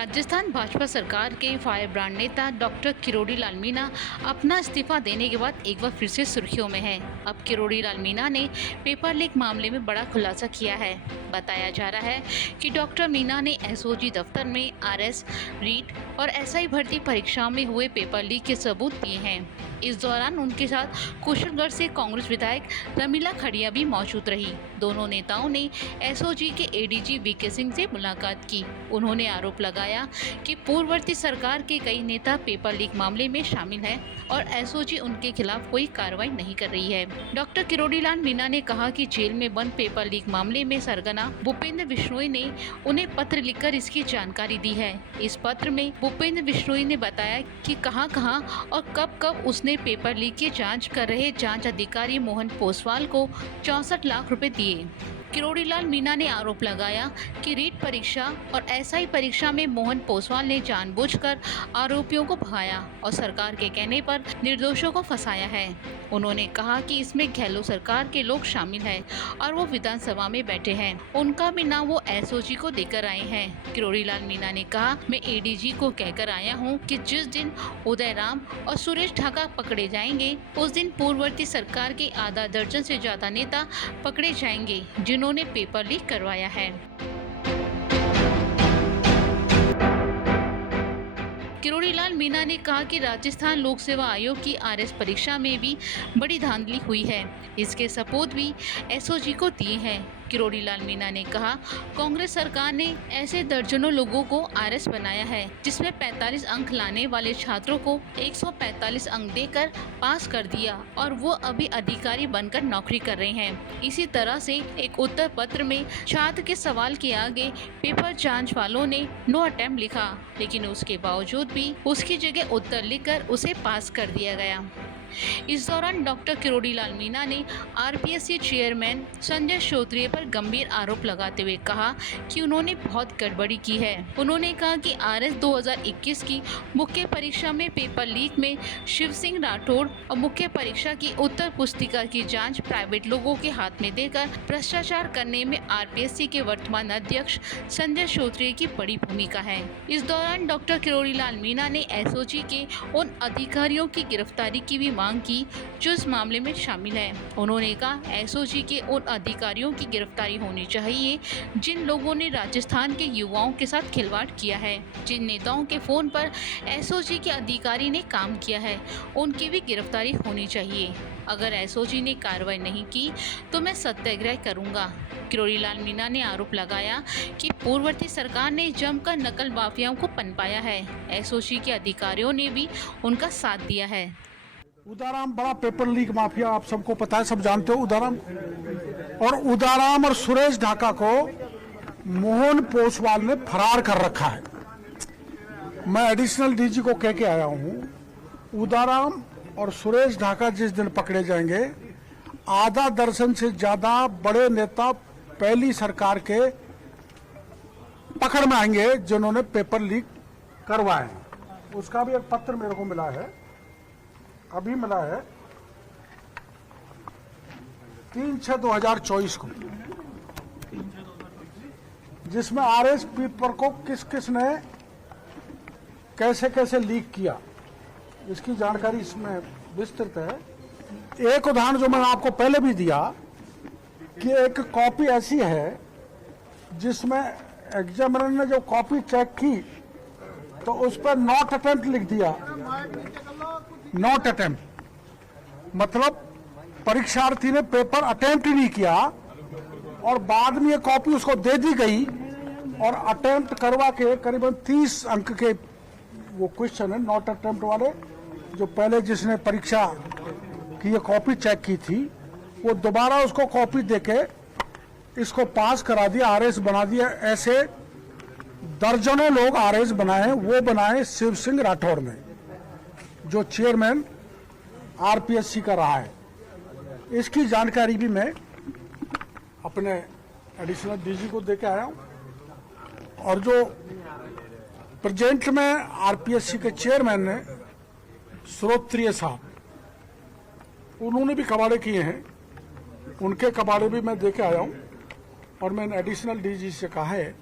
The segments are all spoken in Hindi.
राजस्थान भाजपा सरकार के फायर ब्रांड नेता डॉक्टर किरोड़ी लाल मीणा अपना इस्तीफा देने के बाद एक बार फिर से सुर्खियों में हैं। अब किरोड़ी लाल मीणा ने पेपर लीक मामले में बड़ा खुलासा किया है। बताया जा रहा है कि डॉक्टर मीणा ने एसओजी दफ्तर में आरएस, रीट और एसआई भर्ती परीक्षाओं में हुए पेपर लीक के सबूत दिए हैं। इस दौरान उनके साथ कुशलगढ़ से कांग्रेस विधायक रमीला खड़िया भी मौजूद रही। दोनों नेताओं ने एसओजी के एडीजी वीके सिंह से मुलाकात की। उन्होंने आरोप लगाया कि पूर्ववर्ती सरकार के कई नेता पेपर लीक मामले में शामिल हैं और एसओजी उनके खिलाफ कोई कार्रवाई नहीं कर रही है। डॉक्टर किरोड़ी लाल मीणा ने कहा कि जेल में बंद पेपर लीक मामले में सरगना भूपेंद्र बिश्नोई ने उन्हें पत्र लिखकर इसकी जानकारी दी है। इस पत्र में भूपेंद्र बिश्नोई ने बताया कि कहां-कहां और कब उसने पेपर लीक की जांच कर रहे जांच अधिकारी मोहन पोसवाल को 64 लाख रुपए दिए। किरोड़ी लाल मीणा ने आरोप लगाया कि रीट परीक्षा और एसआई परीक्षा में मोहन पोसवाल ने जानबूझकर आरोपियों को भगाया और सरकार के कहने पर निर्दोषों को फंसाया है। उन्होंने कहा कि इसमें गहलोत सरकार के लोग शामिल हैं और वो विधानसभा में बैठे हैं। उनका भी नाम वो एसओजी को देकर आए हैं। किरोड़ी लाल मीणा ने कहा, मैं एडीजी को कहकर आया हूँ कि जिस दिन उदय राम और सुरेश ढाका पकड़े जाएंगे उस दिन पूर्ववर्ती सरकार के आधा दर्जन से ज्यादा नेता पकड़े जाएंगे जिन्होंने पेपर लीक करवाया है। किरोड़ी लाल मीणा ने कहा कि राजस्थान लोक सेवा आयोग की आरएस परीक्षा में भी बड़ी धांधली हुई है। इसके सबूत भी एसओजी को दिए हैं। किरोड़ी लाल मीणा ने कहा, कांग्रेस सरकार ने ऐसे दर्जनों लोगों को आरएस बनाया है जिसमें 45 अंक लाने वाले छात्रों को 145 अंक देकर पास कर दिया और वो अभी अधिकारी बनकर नौकरी कर रहे हैं। इसी तरह से एक उत्तर पत्र में छात्र के सवाल के आगे पेपर जांच वालों ने नो अटेम्प्ट लिखा, लेकिन उसके बावजूद भी उसकी जगह उत्तर लिखकर उसे पास कर दिया गया। इस दौरान डॉक्टर किरोड़ी लाल मीणा ने आरपीएससी चेयरमैन संजय श्रोत्रिय पर गंभीर आरोप लगाते हुए कहा कि उन्होंने बहुत गड़बड़ी की है। उन्होंने कहा कि आरएस 2021 की मुख्य परीक्षा में पेपर लीक में शिव सिंह राठौड़ और मुख्य परीक्षा की उत्तर पुस्तिका की जांच प्राइवेट लोगों के हाथ में देकर भ्रष्टाचार करने में आरपीएससी के वर्तमान अध्यक्ष संजय श्रोत्रिय की बड़ी भूमिका है। इस दौरान डॉक्टर किरोड़ी लाल मीणा ने एसओजी के उन अधिकारियों की गिरफ्तारी की भी मांग की जो इस मामले में शामिल है। उन्होंने कहा, एसओजी के उन अधिकारियों की गिरफ्तारी होनी चाहिए जिन लोगों ने राजस्थान के युवाओं के साथ खिलवाड़ किया है। जिन नेताओं के फोन पर एसओजी के अधिकारी ने काम किया है उनकी भी गिरफ्तारी होनी चाहिए। अगर एसओजी ने कार्रवाई नहीं की तो मैं सत्याग्रह करूंगा। किरोड़ी लाल मीणा ने आरोप लगाया कि पूर्ववर्ती सरकार ने जमकर नकल माफियाओं को पनपाया है। एसओजी के अधिकारियों ने भी उनका साथ दिया है। उदाराम बड़ा पेपर लीक माफिया, आप सबको पता है, सब जानते हो उदाराम और सुरेश ढाका को मोहन पोसवाल ने फरार कर रखा है। मैं एडिशनल डीजी को कह के आया हूं, उदाराम और सुरेश ढाका जिस दिन पकड़े जाएंगे आधा दर्जन से ज्यादा बड़े नेता पहली सरकार के पकड़ में आएंगे जिन्होंने पेपर लीक करवाए। उसका भी एक पत्र मेरे को मिला है, अभी मिला है 3/6/2024 को, जिसमें आरएस पेपर को किस किस ने कैसे कैसे लीक किया इसकी जानकारी इसमें विस्तृत है। एक उदाहरण जो मैंने आपको पहले भी दिया कि एक कॉपी ऐसी है जिसमें एग्जामिनर ने जो कॉपी चेक की तो उस पर नॉट अटेम्प्ट लिख दिया। नॉट अटेम्प्ट मतलब परीक्षार्थी ने पेपर अटेम्प्ट ही नहीं किया और बाद में ये कॉपी उसको दे दी गई और अटेम्प्ट करवा के करीबन 30 अंक के वो क्वेश्चन है नॉट अटेम्प्ट वाले, जो पहले जिसने परीक्षा की ये कॉपी चेक की थी वो दोबारा उसको कॉपी देके इसको पास करा दिया, आरएस बना दिया। ऐसे दर्जनों लोग आरएस बनाए। वो बनाए शिव सिंह राठौड़ ने, जो चेयरमैन आरपीएससी का रहा है। इसकी जानकारी भी मैं अपने एडिशनल डीजी को देके आया हूं और जो प्रेजेंट में आरपीएससी के चेयरमैन ने श्रोत्रिय साहब, उन्होंने भी कबाड़े किए हैं, उनके कबाड़े भी मैं देके आया हूं और मैंने एडिशनल डीजी से कहा है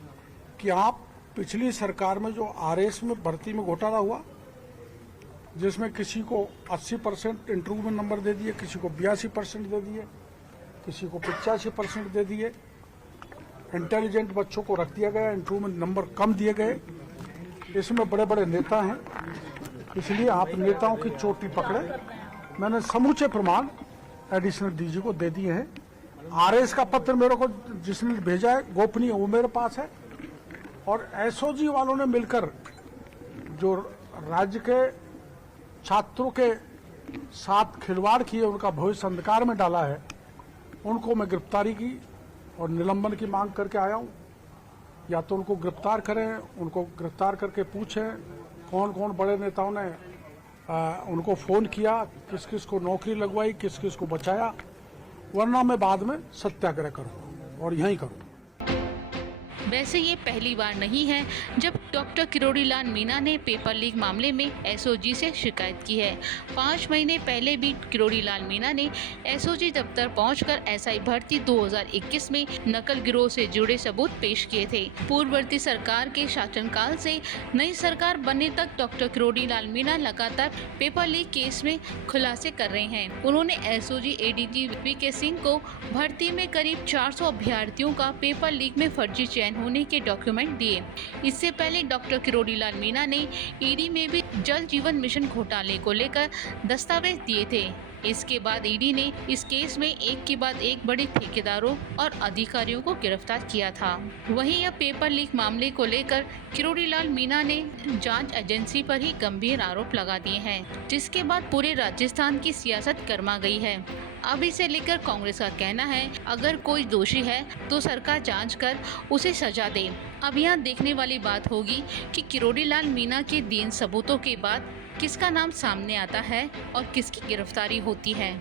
कि आप पिछली सरकार में जो आरएस में भर्ती में घोटाला हुआ, जिसमें किसी को 80% इंटरव्यू में नंबर दे दिए, किसी को 82% दे दिए, किसी को 85% दे दिए, इंटेलिजेंट बच्चों को रख दिया गया, इंटरव्यू में नंबर कम दिए गए। इसमें बड़े बड़े नेता हैं, इसलिए आप नेताओं की चोटी पकड़े। मैंने समूचे प्रमाण एडिशनल डीजी को दे दिए हैं। आरएस का पत्र मेरे को जिसने भेजा है गोपनीय, वो मेरे पास है। और एसओजी वालों ने मिलकर जो राज्य के छात्रों के साथ खिलवाड़ किए, उनका भविष्य अंधकार में डाला है, उनको मैं गिरफ्तारी की और निलंबन की मांग करके आया हूँ। या तो उनको गिरफ्तार करें, उनको गिरफ्तार करके पूछें कौन कौन बड़े नेताओं ने उनको फ़ोन किया, किस किस को नौकरी लगवाई, किस किस को बचाया, वरना मैं बाद में सत्याग्रह करूँगा और यहीं करूँगा। वैसे ये पहली बार नहीं है जब डॉक्टर किरोड़ी लाल मीणा ने पेपर लीक मामले में एसओजी से शिकायत की है। 5 महीने पहले भी किरोड़ी लाल मीणा ने एसओजी दफ्तर पहुंचकर एसआई भर्ती 2021 में नकल गिरोह से जुड़े सबूत पेश किए थे। पूर्ववर्ती सरकार के शासनकाल से नई सरकार बनने तक डॉक्टर किरोड़ी लाल मीणा लगातार पेपर लीक केस में खुलासे कर रहे हैं। उन्होंने एसओजी एडीजी वीके सिंह को भर्ती में करीब 400 अभ्यर्थियों का पेपर लीक में फर्जी चयन होने के डॉक्यूमेंट दिए। इससे पहले डॉक्टर किरोड़ी लाल मीणा ने ईडी में भी जल जीवन मिशन घोटाले को लेकर दस्तावेज दिए थे। इसके बाद ईडी ने इस केस में एक के बाद एक बड़े ठेकेदारों और अधिकारियों को गिरफ्तार किया था। वहीं अब पेपर लीक मामले को लेकर किरोड़ी लाल मीणा ने जांच एजेंसी पर ही गंभीर आरोप लगा दिए हैं, जिसके बाद पूरे राजस्थान की सियासत गर्मा गई है। अब इसे लेकर कांग्रेस का कहना है अगर कोई दोषी है तो सरकार जांच कर उसे सजा दे। अब यहाँ देखने वाली बात होगी कि किरोड़ी लाल मीणा के दिए सबूतों के बाद किसका नाम सामने आता है और किसकी गिरफ्तारी होती है।